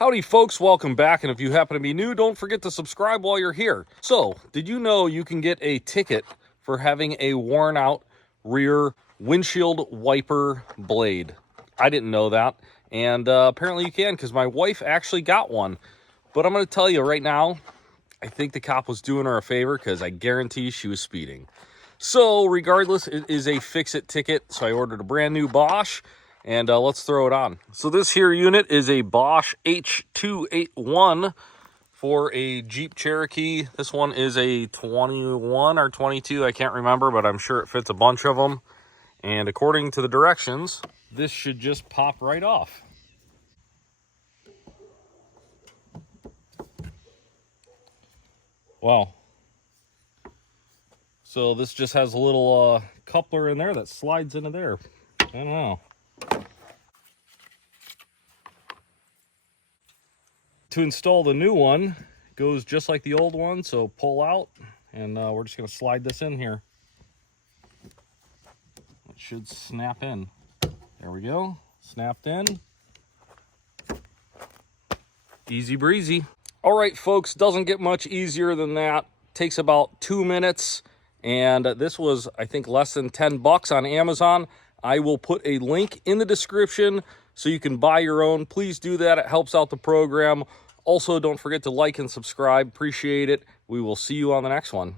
Howdy folks, welcome back, and if you happen to be new, don't forget to subscribe while you're here. So, did you know you can get a ticket for having a worn out rear windshield wiper blade? I didn't know that, and apparently you can because my wife actually got one. But I'm going to tell you right now, I think the cop was doing her a favor because I guarantee she was speeding. So regardless, it is a fix-it ticket, so I ordered a brand new Bosch. And let's throw it on. So this here unit is a Bosch H281 for a Jeep Cherokee. This one is a 21 or 22, I can't remember, but I'm sure it fits a bunch of them. And according to the directions, this should just pop right off. Wow. So this just has a little coupler in there that slides into there. I don't know. To install the new one, it goes just like the old one, so pull out, and we're just going to slide this in here. It should snap in. There we go, snapped in. Easy breezy. All right, folks, doesn't get much easier than that. Takes about 2 minutes, and this was, I think, less than 10 bucks on Amazon. I will put a link in the description so you can buy your own. Please do that. It helps out the program. Also, don't forget to like and subscribe. Appreciate it. We will see you on the next one.